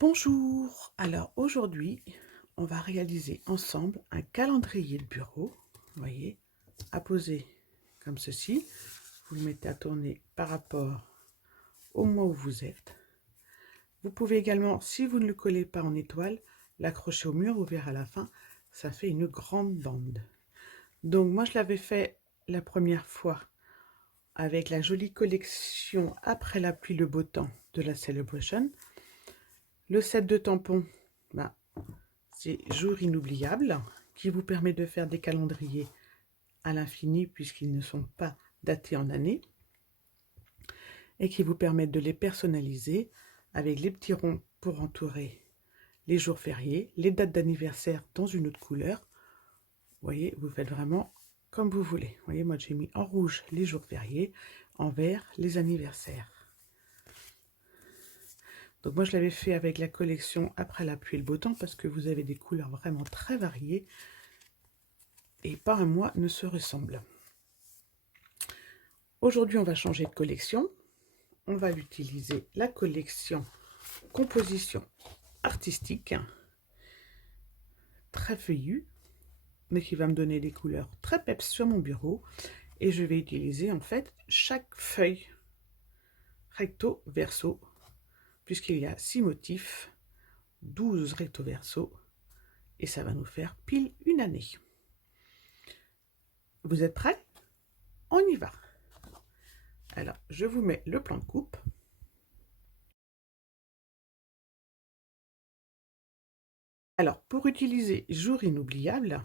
Bonjour, alors aujourd'hui on va réaliser ensemble un calendrier de bureau, vous voyez, à poser comme ceci. Vous le mettez à tourner par rapport au mois où vous êtes. Vous pouvez également, si vous ne le collez pas en étoile, l'accrocher au mur, vous verrez à la fin, ça fait une grande bande. Donc moi je l'avais fait la première fois avec la jolie collection Après la pluie le beau temps de la Celebration. Le set de tampons, c'est Jour inoubliable, qui vous permet de faire des calendriers à l'infini puisqu'ils ne sont pas datés en année et qui vous permettent de les personnaliser avec les petits ronds pour entourer les jours fériés, les dates d'anniversaire dans une autre couleur. Vous voyez, vous faites vraiment comme vous voulez. Vous voyez, moi j'ai mis en rouge les jours fériés, en vert les anniversaires. Donc moi je l'avais fait avec la collection Après la pluie et le beau temps parce que vous avez des couleurs vraiment très variées et pas un mois ne se ressemble. Aujourd'hui on va changer de collection. On va utiliser la collection Composition artistique, très feuillue, mais qui va me donner des couleurs très peps sur mon bureau. Et je vais utiliser en fait chaque feuille recto verso, puisqu'il y a 6 motifs, 12 recto verso, et ça va nous faire pile une année. Vous êtes prêts? On y va. Alors, je vous mets le plan de coupe. Alors, pour utiliser Jour inoubliable,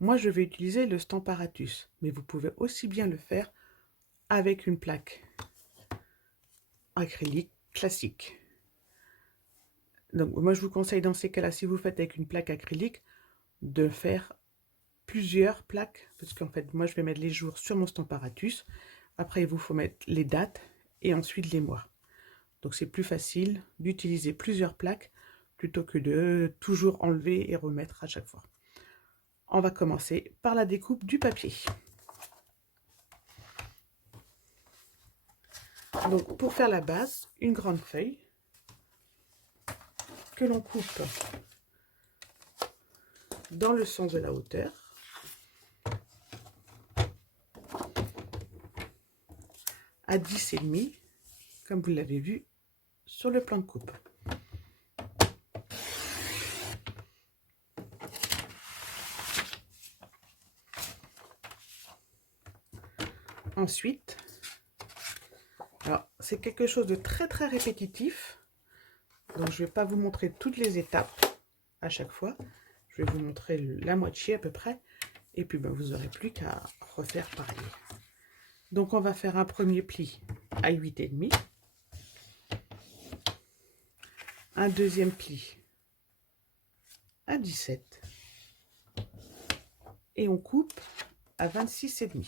moi je vais utiliser le Stamparatus, mais vous pouvez aussi bien le faire avec une plaque acrylique classique. Donc moi je vous conseille dans ces cas-là, si vous faites avec une plaque acrylique, de faire plusieurs plaques, parce qu'en fait moi je vais mettre les jours sur mon Stamparatus, après il vous faut mettre les dates et ensuite les mois. Donc c'est plus facile d'utiliser plusieurs plaques plutôt que de toujours enlever et remettre à chaque fois. On va commencer par la découpe du papier. Donc pour faire la base, une grande feuille que l'on coupe dans le sens de la hauteur. À 10,5, comme vous l'avez vu sur le plan de coupe. Ensuite, alors c'est quelque chose de très répétitif, donc je ne vais pas vous montrer toutes les étapes à chaque fois. Je vais vous montrer la moitié à peu près, et puis vous n'aurez plus qu'à refaire pareil. Donc on va faire un premier pli à 8,5, un deuxième pli à 17, et on coupe à 26,5.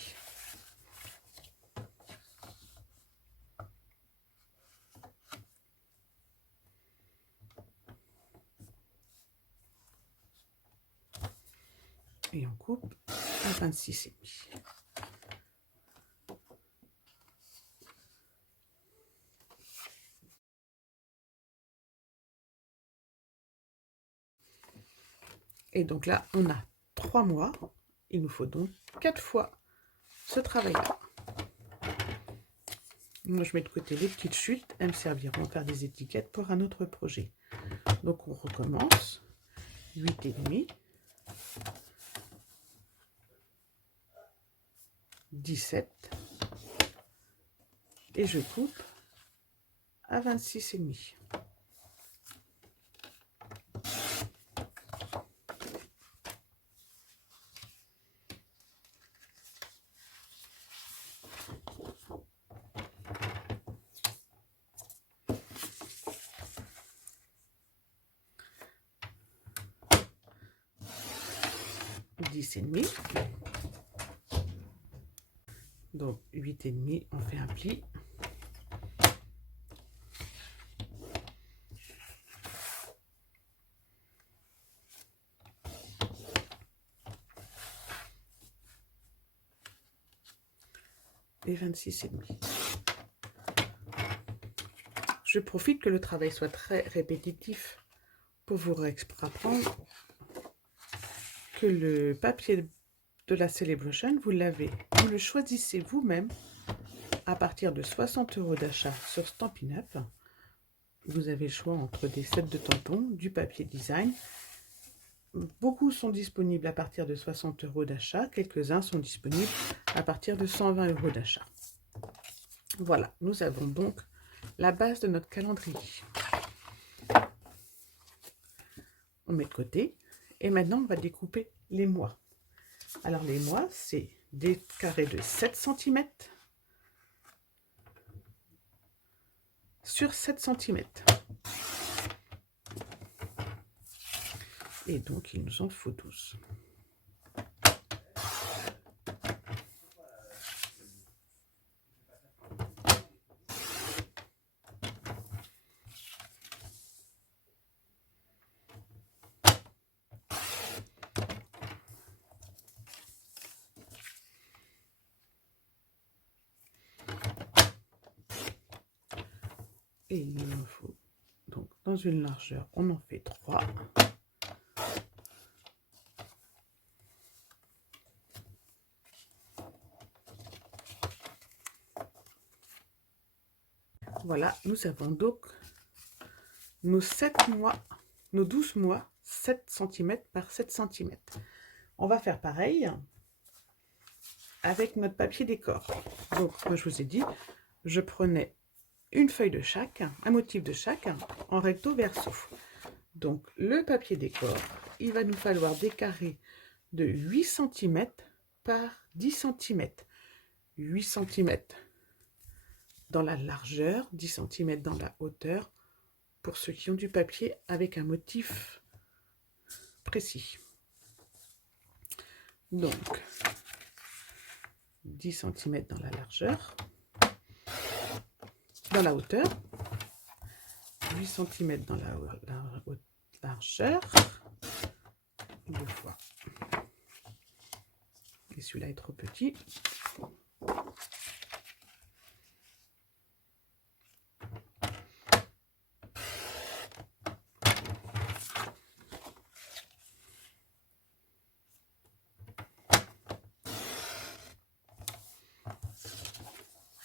Et on coupe à 26,5. Et donc là, on a 3 mois. Il nous faut donc 4 fois ce travail-là. Moi, je mets de côté les petites chutes. Elles me serviront à faire des étiquettes pour un autre projet. Donc, on recommence. 8,5. 17. Et je coupe à 26,5. Donc 8,5, on fait un pli. Et 26,5. Je profite que le travail soit très répétitif pour vous apprendre que le papier de la Celebration, vous le choisissez vous-même à partir de 60 € d'achat sur Stampin' Up. Vous avez le choix entre des sets de tampons, du papier design. Beaucoup sont disponibles à partir de 60 € d'achat, quelques-uns sont disponibles à partir de 120 € d'achat. Voilà, nous avons donc la base de notre calendrier. On met de côté et maintenant on va découper les mois. Alors les mois, c'est des carrés de 7 cm sur 7 cm. Et donc il nous en faut 12. Et il nous en faut, donc dans une largeur, on en fait 3. Voilà, nous avons donc nos 7 mois, nos 12 mois, 7 cm par 7 cm. On va faire pareil avec notre papier décor. Donc, comme je vous ai dit, je prenais une feuille de chaque, un motif de chaque, en recto verso. Donc, le papier décor, il va nous falloir des carrés de 8 cm par 10 cm. 8 cm dans la largeur, 10 cm dans la hauteur, pour ceux qui ont du papier avec un motif précis. Donc, 10 cm dans la largeur, dans la hauteur, 8 cm dans la largeur, 2 fois. Et celui-là est trop petit.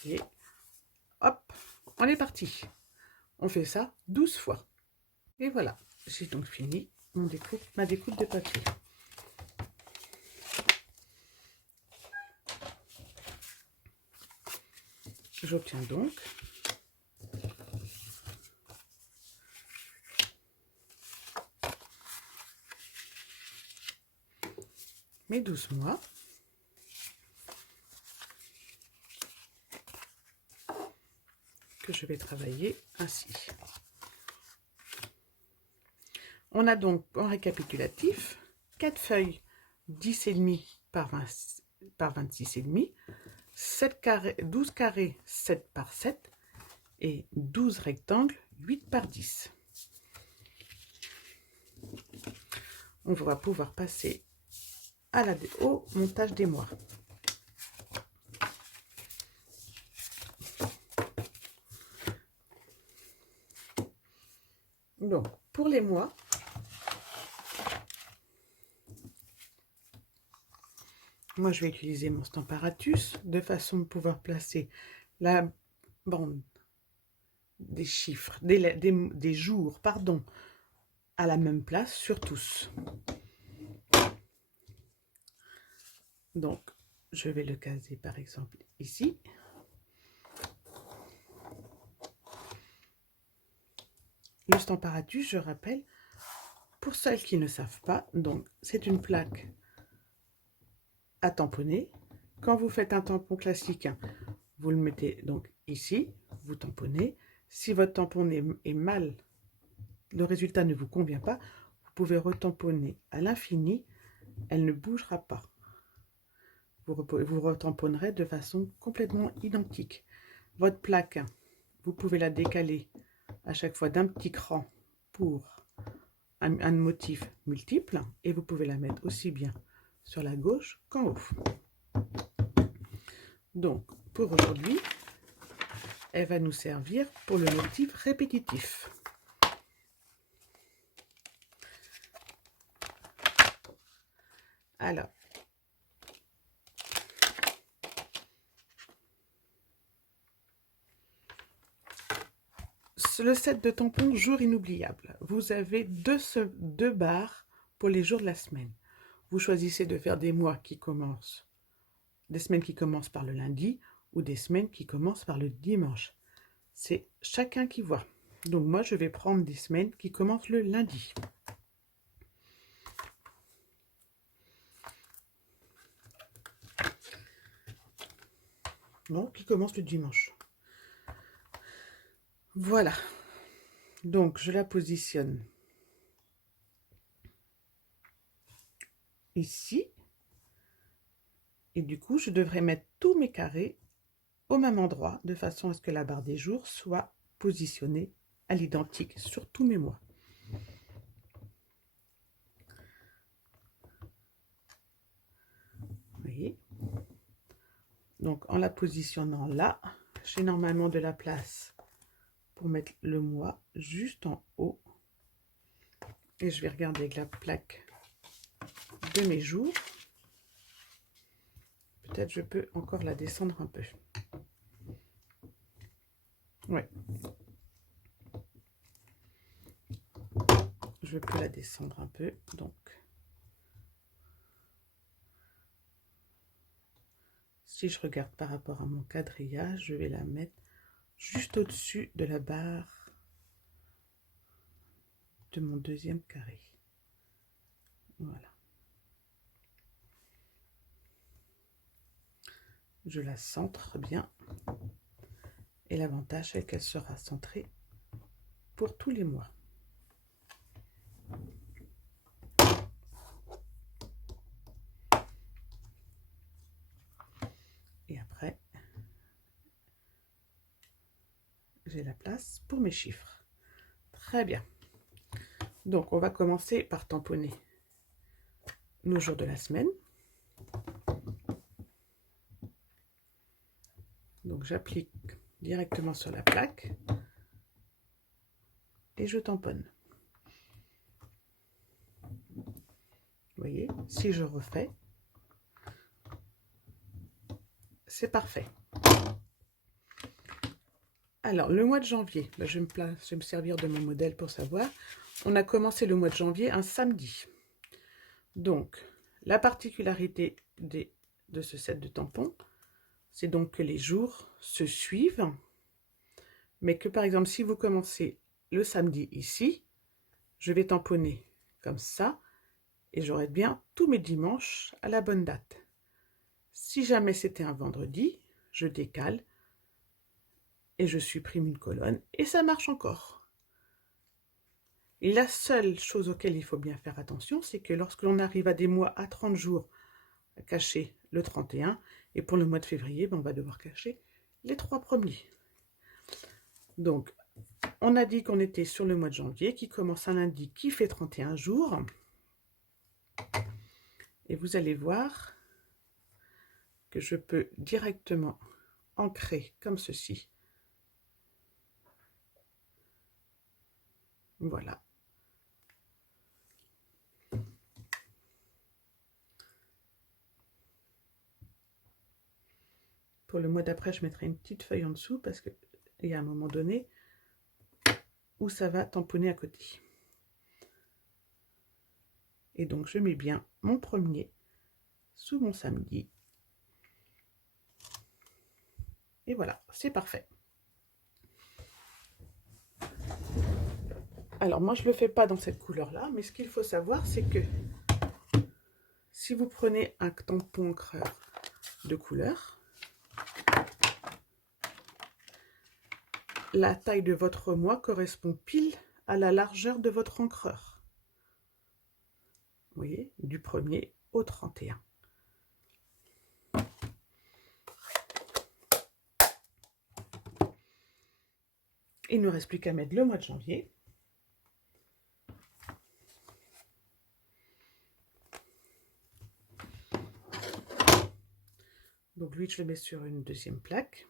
Et hop, on est parti. On fait ça 12 fois. Et voilà, j'ai donc fini ma découpe de papier. J'obtiens donc mes 12 mois. Que je vais travailler ainsi. On a donc en récapitulatif 4 feuilles 10,5 par 26,5, 7 carrés, 12 carrés 7 par 7 et 12 rectangles 8 par 10. On va pouvoir passer au montage des mois. Donc, pour les mois, moi je vais utiliser mon Stamparatus de façon de pouvoir placer la bande des chiffres, des jours, pardon, à la même place sur tous. Donc, je vais le caser par exemple ici. Le Stamparatus, je rappelle, pour celles qui ne savent pas, donc c'est une plaque à tamponner. Quand vous faites un tampon classique, vous le mettez donc ici, vous tamponnez. Si votre tampon est mal, le résultat ne vous convient pas, vous pouvez retamponner à l'infini, elle ne bougera pas. Vous retamponnerez de façon complètement identique. Votre plaque, vous pouvez la décaler à chaque fois d'un petit cran pour un motif multiple et vous pouvez la mettre aussi bien sur la gauche qu'en haut. Donc pour aujourd'hui, elle va nous servir pour le motif répétitif. Alors, le set de tampons jour inoubliable. Vous avez deux barres pour les jours de la semaine. Vous choisissez de faire des mois qui commencent, des semaines qui commencent par le lundi ou des semaines qui commencent par le dimanche. C'est chacun qui voit. Donc moi, je vais prendre des semaines qui commencent le lundi. Non, qui commence le dimanche. Voilà. Donc, je la positionne ici. Et du coup, je devrais mettre tous mes carrés au même endroit, de façon à ce que la barre des jours soit positionnée à l'identique sur tous mes mois. Vous voyez? Donc, en la positionnant là, j'ai normalement de la place pour mettre le mois juste en haut. Et je vais regarder avec la plaque de mes jours. Peut-être je peux encore la descendre un peu. Ouais. Je peux la descendre un peu. Donc, si je regarde par rapport à mon quadrillage, je vais la mettre juste au-dessus de la barre de mon deuxième carré. Voilà. Je la centre bien. Et l'avantage, c'est qu'elle sera centrée pour tous les mois. Et après, j'ai la place pour mes chiffres. Très bien. Donc, on va commencer par tamponner nos jours de la semaine. Donc, j'applique directement sur la plaque et je tamponne. Vous voyez, si je refais, c'est parfait. Alors, le mois de janvier, je vais me servir de mon modèle pour savoir. On a commencé le mois de janvier un samedi. Donc, la particularité de ce set de tampons, c'est donc que les jours se suivent, mais que par exemple, si vous commencez le samedi ici, je vais tamponner comme ça, et j'aurai bien tous mes dimanches à la bonne date. Si jamais c'était un vendredi, je décale, et je supprime une colonne, et ça marche encore. Et la seule chose auquel il faut bien faire attention, c'est que lorsque l'on arrive à des mois à 30 jours, à cacher le 31, et pour le mois de février, on va devoir cacher les 3 premiers. Donc, on a dit qu'on était sur le mois de janvier, qui commence un lundi, qui fait 31 jours. Et vous allez voir que je peux directement ancrer comme ceci. Voilà. Pour le mois d'après, je mettrai une petite feuille en dessous parce qu'il y a un moment donné où ça va tamponner à côté. Et donc, je mets bien mon premier sous mon samedi. Et voilà, c'est parfait. Alors, moi, je ne le fais pas dans cette couleur-là, mais ce qu'il faut savoir, c'est que si vous prenez un tampon encreur de couleur, la taille de votre mois correspond pile à la largeur de votre encreur. Vous voyez, du 1er au 31. Il ne nous reste plus qu'à mettre le mois de janvier. Donc lui, je le mets sur une deuxième plaque.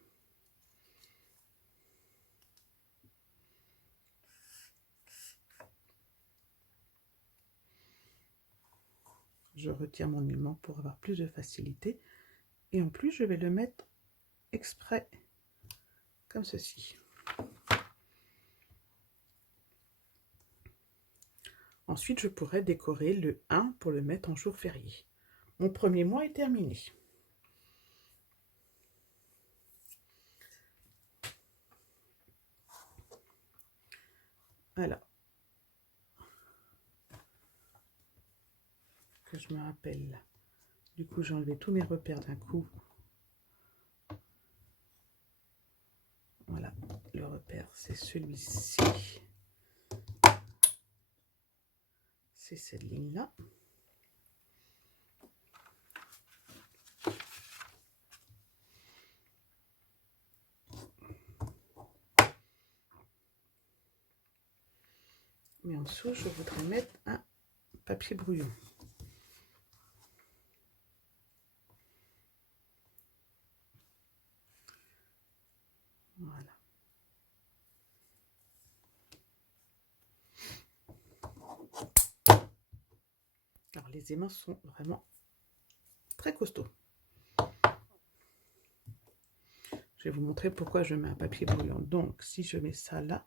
je retire mon aimant pour avoir plus de facilité. Et en plus, je vais le mettre exprès, comme ceci. Ensuite, je pourrais décorer le 1 pour le mettre en jour férié. Mon premier mois est terminé. Alors, que je me rappelle. Du coup, j'ai enlevé tous mes repères d'un coup. Voilà, le repère, c'est celui-ci. C'est cette ligne-là. Mais en dessous, je voudrais mettre un papier brouillon. Voilà. Alors, les aimants sont vraiment très costauds. Je vais vous montrer pourquoi je mets un papier brouillon. Donc, si je mets ça là,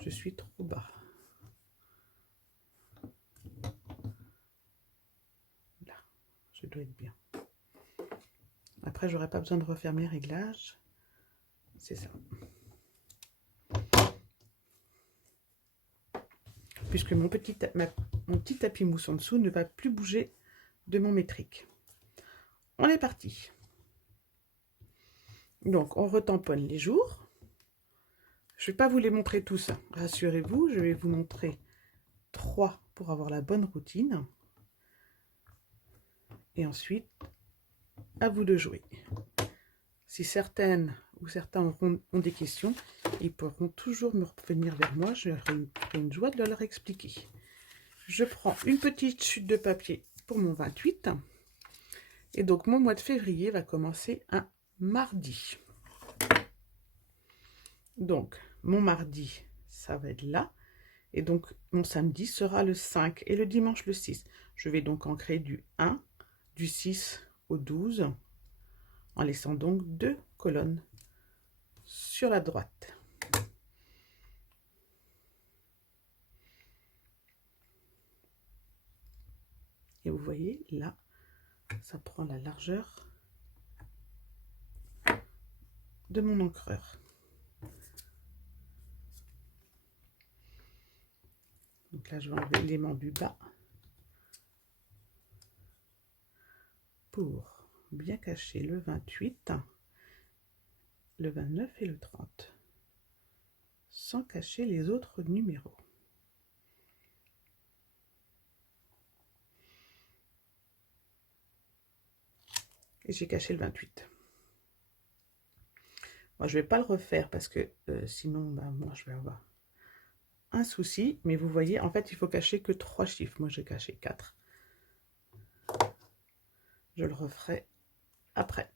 je suis trop bas. Là, je dois être bien. Après, j'aurai pas besoin de refaire mes réglages. C'est ça. Puisque mon petit tapis mousse en dessous ne va plus bouger de mon métrique. On est parti. Donc, on retamponne les jours. Je ne vais pas vous les montrer tous, rassurez-vous. Je vais vous montrer 3 pour avoir la bonne routine. Et ensuite, à vous de jouer. Si certaines ou certains ont des questions, ils pourront toujours me revenir vers moi. Je ferai une joie de leur expliquer. Je prends une petite chute de papier pour mon 28. Et donc, mon mois de février va commencer un mardi. Donc, mon mardi, ça va être là. Et donc, mon samedi sera le 5 et le dimanche le 6. Je vais donc ancrer du 1, du 6 au 12, en laissant donc 2 colonnes sur la droite. Et vous voyez, là, ça prend la largeur de mon encreur. Donc là, je vais enlever l'élément du bas pour bien cacher le 28, le 29 et le 30, sans cacher les autres numéros. Et j'ai caché le 28. Moi, je ne vais pas le refaire parce que sinon, bah, moi, je vais avoir un souci. Mais vous voyez, en fait, il faut cacher que 3 chiffres. Moi, j'ai caché 4. Je le referai après.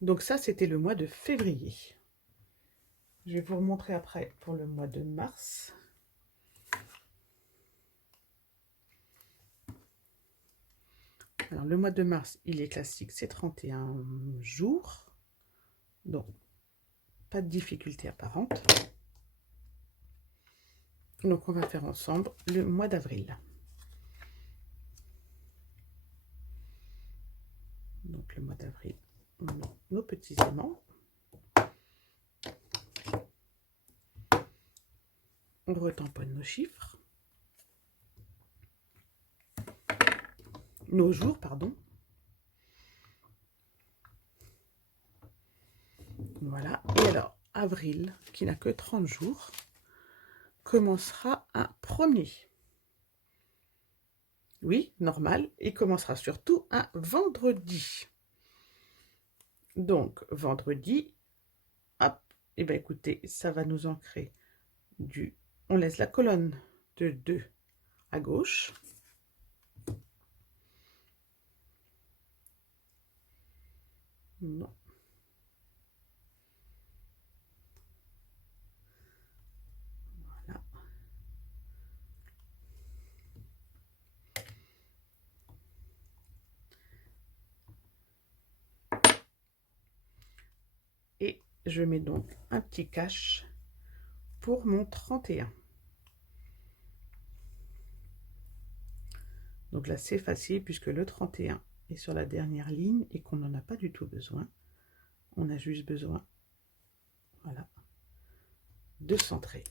Donc ça, c'était le mois de février. Je vais vous remontrer après pour le mois de mars. Alors, le mois de mars, il est classique, c'est 31 jours. Donc, pas de difficulté apparente. Donc, on va faire ensemble le mois d'avril. Donc, le mois d'avril, on met nos petits aimants. On retamponne nos chiffres. Nos jours, pardon. Voilà. Et alors, avril, qui n'a que 30 jours, commencera un 1er. Oui, normal. Il commencera surtout un vendredi. Donc, vendredi, hop, et bien écoutez, ça va nous ancrer du... On laisse la colonne de 2 à gauche. Non. Voilà. je mets donc un petit cache pour mon 31. Donc là, c'est facile puisque le 31 est sur la dernière ligne et qu'on n'en a pas du tout besoin. On a juste besoin, voilà, de centrer.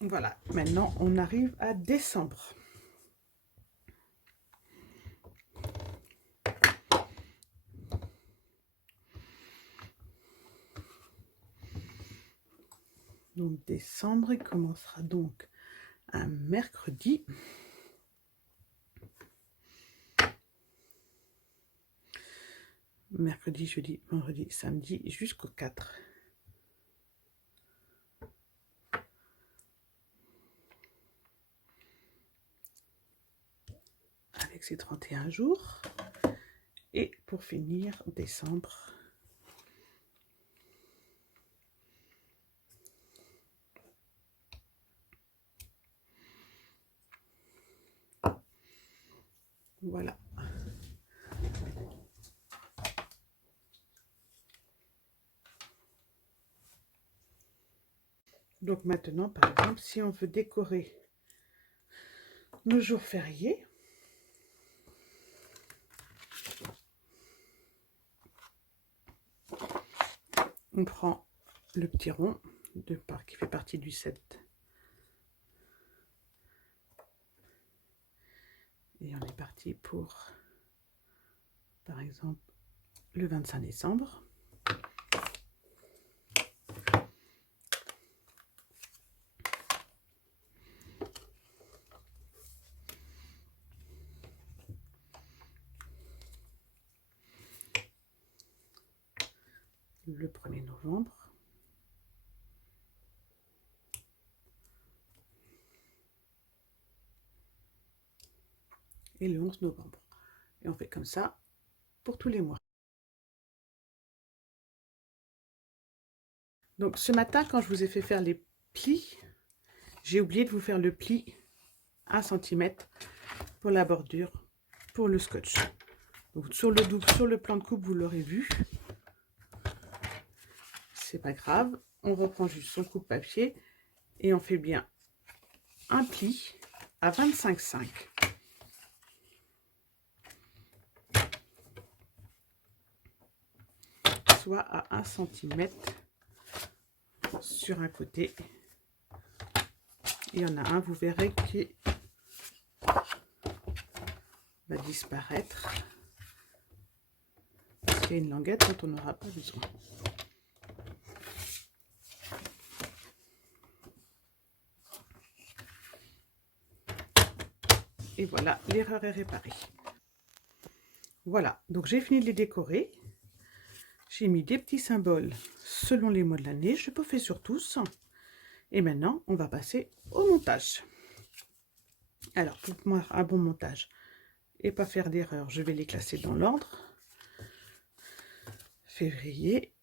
Voilà, maintenant on arrive à décembre. Donc décembre, il commencera donc un mercredi. Mercredi, jeudi, vendredi, samedi, jusqu'au 4. Avec ses 31 jours. Et pour finir, décembre. Voilà. Donc maintenant, par exemple, si on veut décorer nos jours fériés, on prend le petit rond qui fait partie du 7. Et on est parti pour, par exemple, le 25 décembre. Le 1er novembre. Et le 11 novembre. Et on fait comme ça pour tous les mois. Donc ce matin, quand je vous ai fait faire les plis, j'ai oublié de vous faire le pli 1 cm pour la bordure, pour le scotch. Donc, sur le plan de coupe, vous l'aurez vu. C'est pas grave. On reprend juste son coupe-papier et on fait bien un pli à 25,5. Soit à 1 cm sur un côté. Il y en a un, vous verrez, qui va disparaître. Parce qu'il y a une languette dont on n'aura pas besoin. Et voilà, l'erreur est réparée. Voilà, donc j'ai fini de les décorer. J'ai mis des petits symboles selon les mois de l'année. Je n'ai pas fait sur tous. Et maintenant, on va passer au montage. Alors, pour moi, un bon montage et pas faire d'erreur, je vais les classer dans l'ordre. Février,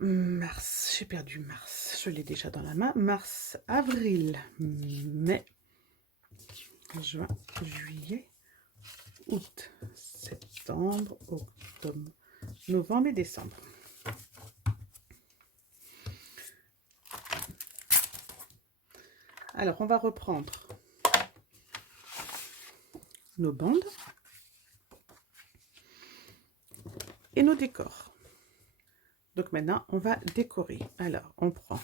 mars, j'ai perdu mars, je l'ai déjà dans la main. Mars, avril, mai, juin, juillet, août, septembre, octobre, novembre et décembre. Alors, on va reprendre nos bandes et nos décors. Donc maintenant, on va décorer. Alors, on prend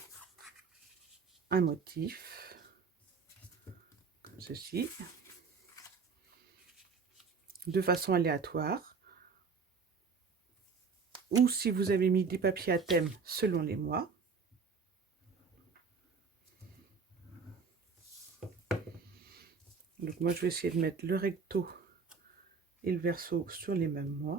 un motif, comme ceci, de façon aléatoire. Ou si vous avez mis des papiers à thème selon les mois. Donc moi, je vais essayer de mettre le recto et le verso sur les mêmes mois.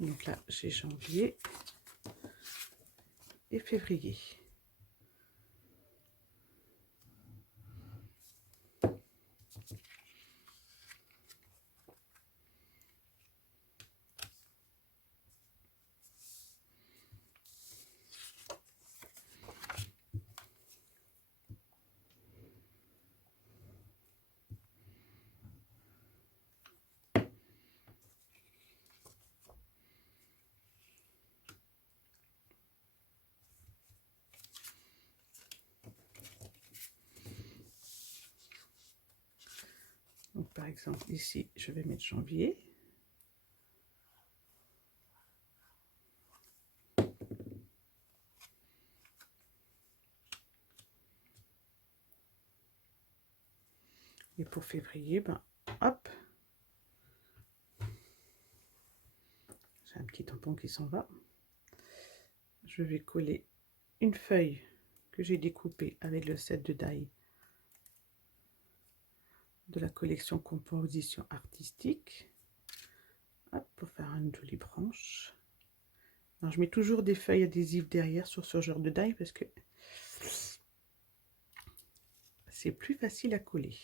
Donc là, j'ai janvier et février. exemple, ici, je vais mettre janvier. Et pour février, ben, hop, j'ai un petit tampon qui s'en va. Je vais coller une feuille que j'ai découpée avec le set de die de la collection Composition Artistique. Hop, pour faire une jolie branche. Alors, je mets toujours des feuilles adhésives derrière sur ce genre de die parce que c'est plus facile à coller.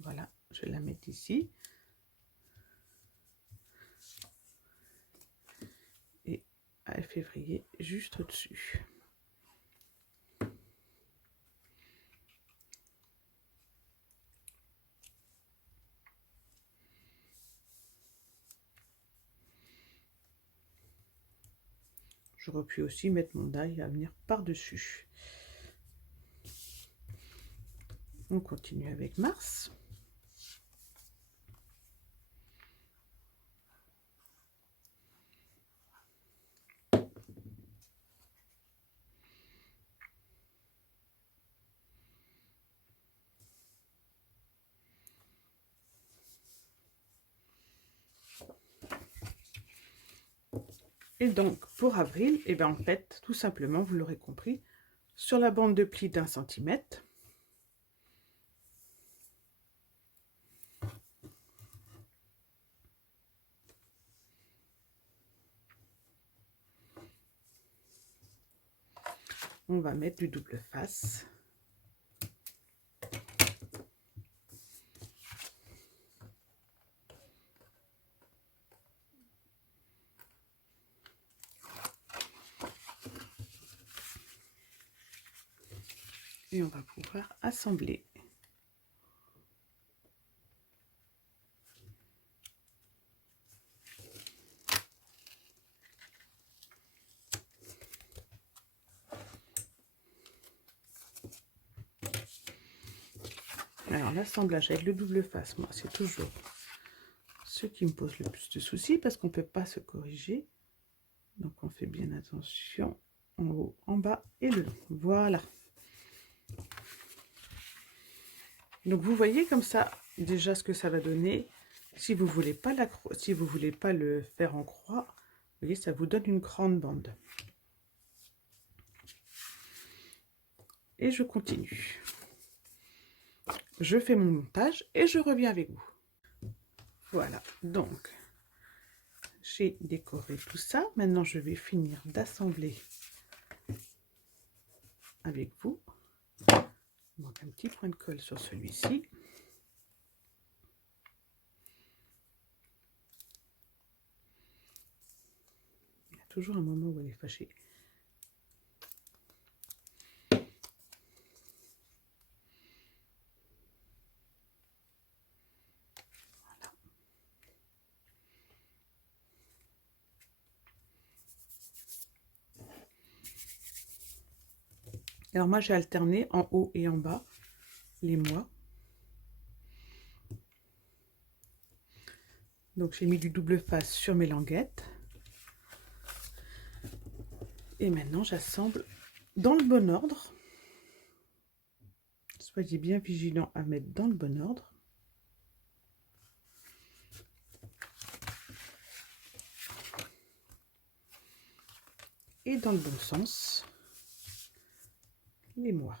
Voilà, je vais la mettre ici. Et à février, juste au-dessus. J'aurais pu aussi mettre mon die à venir par-dessus. On continue avec mars. Et donc, pour avril, et bien en fait, tout simplement, vous l'aurez compris, sur la bande de pli d'1 centimètre, on va mettre du double face. Et on va pouvoir assembler. Alors l'assemblage avec le double face, moi c'est toujours ce qui me pose le plus de soucis parce qu'on ne peut pas se corriger. Donc on fait bien attention en haut, en bas et le long. Voilà. Donc vous voyez comme ça déjà ce que ça va donner. Si vous voulez pas voulez pas le faire en croix, vous voyez, ça vous donne une grande bande. Et je continue. Je fais mon montage et je reviens avec vous. Voilà, donc j'ai décoré tout ça. Maintenant, je vais finir d'assembler avec vous. Il manque un petit point de colle sur celui-ci. Il y a toujours un moment où elle est fâchée. Voilà. Alors moi, j'ai alterné en haut et en bas les mois. Donc j'ai mis du double face sur mes languettes. Et maintenant j'assemble dans le bon ordre. Soyez bien vigilants à mettre dans le bon ordre. Et dans le bon sens, les mois.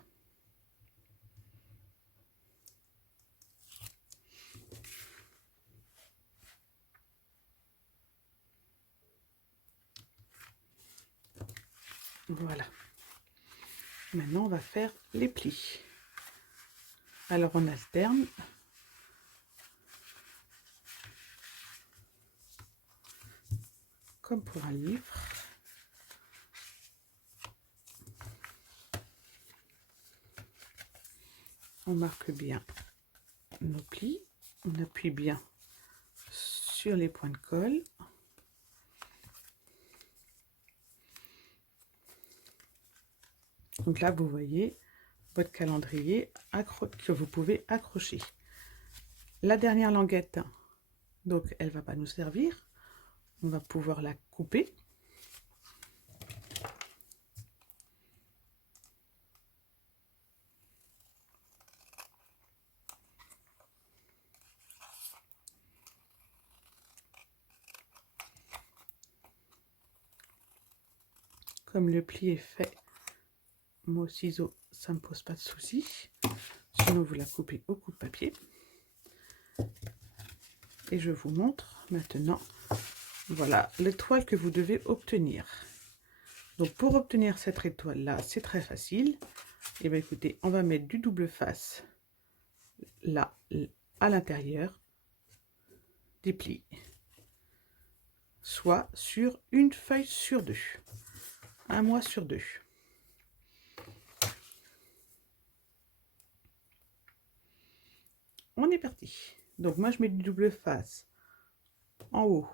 Voilà. Maintenant, on va faire les plis. Alors, on alterne. Comme pour un livre. On marque bien nos plis. On appuie bien sur les points de colle. Donc là, vous voyez votre calendrier que vous pouvez accrocher. La dernière languette, donc elle va pas nous servir. On va pouvoir la couper. Comme le pli est fait, moi au ciseau, ça ne me pose pas de souci. Sinon, vous la coupez au coupe-papier. Et je vous montre maintenant, voilà, l'étoile que vous devez obtenir. Donc, pour obtenir cette étoile-là, c'est très facile. Et bien, écoutez, on va mettre du double face là, à l'intérieur des plis. Soit sur une feuille sur deux. Un mois sur deux. On est parti. Donc moi je mets du double face en haut,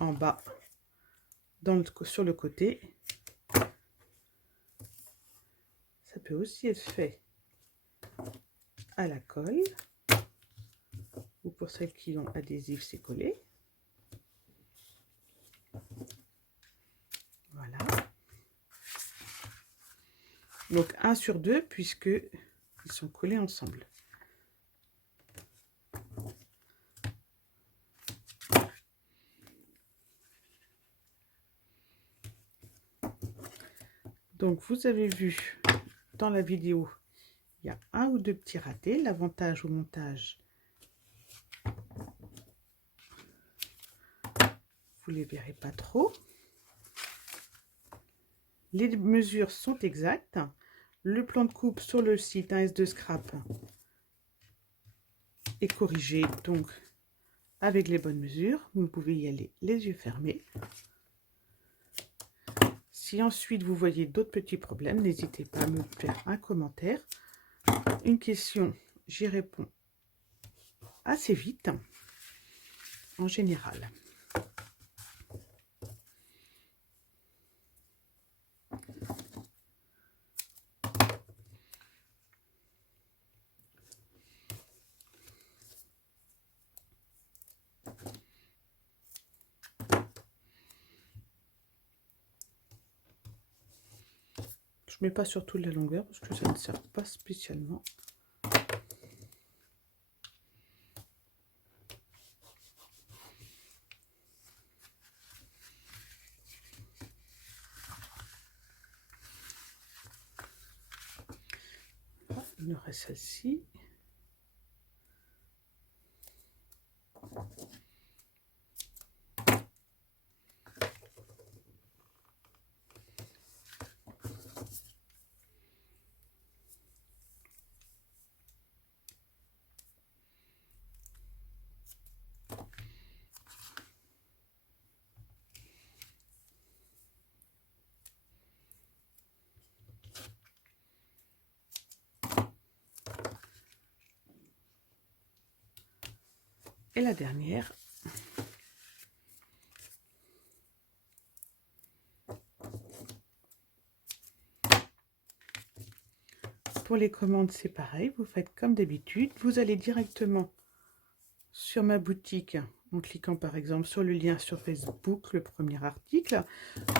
en bas, sur le côté. Ça peut aussi être fait à la colle. Ou pour celles qui ont adhésif, c'est collé. Voilà. Donc 1 sur 2 puisque ils sont collés ensemble. Donc vous avez vu dans la vidéo, il y a un ou deux petits ratés. L'avantage au montage, vous les verrez pas trop. Les mesures sont exactes. Le plan de coupe sur le site 1S2 Scrap est corrigé donc avec les bonnes mesures. Vous pouvez y aller les yeux fermés. Si ensuite vous voyez d'autres petits problèmes, n'hésitez pas à me faire un commentaire. Une question, j'y réponds assez vite en général. Je ne mets pas sur toute la longueur parce que ça ne sert pas spécialement. Voilà, il nous reste celle-ci. Et la dernière. Pour les commandes, c'est pareil. Vous faites comme d'habitude. Vous allez directement sur ma boutique en cliquant par exemple sur le lien sur Facebook, le premier article,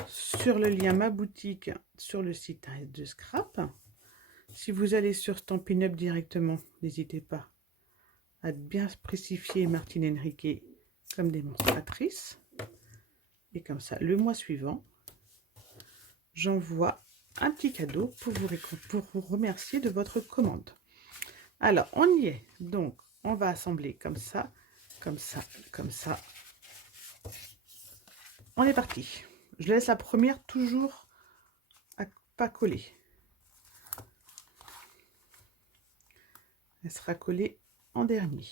sur le lien ma boutique sur le site de Scrap. Si vous allez sur Stampin' Up directement, n'hésitez pas à bien spécifier Martine Henriquet comme démonstratrice. Et comme ça, le mois suivant, j'envoie un petit cadeau pour vous remercier de votre commande. Alors, on y est. Donc, on va assembler comme ça, comme ça, comme ça. On est parti. Je laisse la première toujours à pas coller. Elle sera collée en dernier.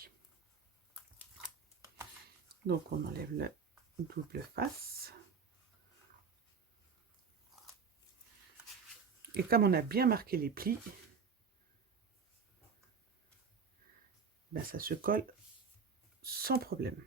Donc, on enlève le double face. Et comme on a bien marqué les plis, ben ça se colle sans problème.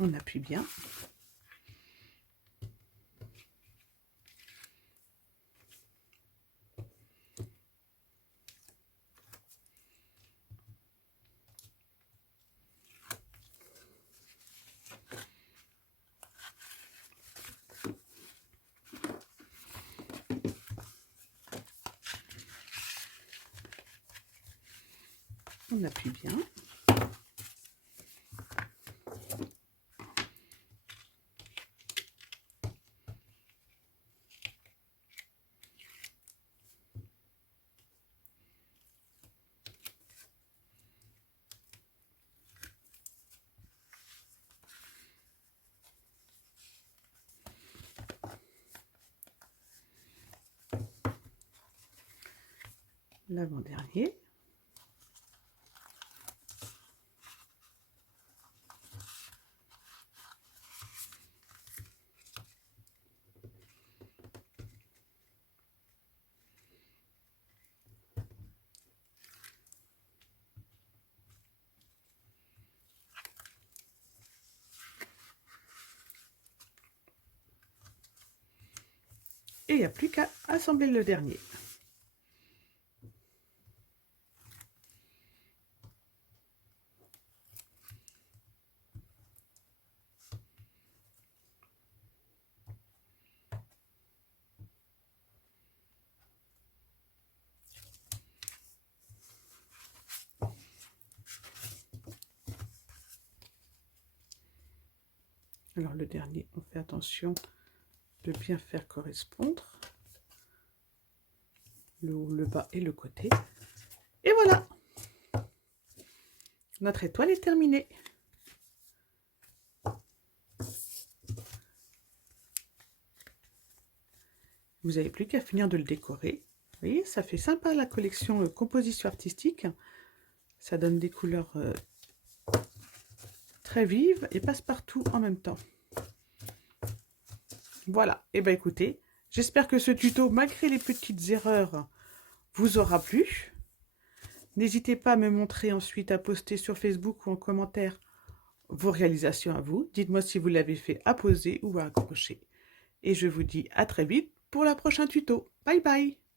On appuie bien. On appuie bien. L'avant-dernier. Et il n'y a plus qu'à assembler le dernier. Alors le dernier, on fait attention de bien faire correspondre le haut, le bas et le côté. Et voilà, notre étoile est terminée. Vous n'avez plus qu'à finir de le décorer. Vous voyez, ça fait sympa la collection composition artistique. Ça donne des couleurs très vives et passe-partout en même temps. Voilà, et bien écoutez, j'espère que ce tuto, malgré les petites erreurs, vous aura plu. N'hésitez pas à me montrer ensuite, à poster sur Facebook ou en commentaire vos réalisations à vous. Dites-moi si vous l'avez fait à poser ou à accrocher. Et je vous dis à très vite pour le prochain tuto. Bye bye!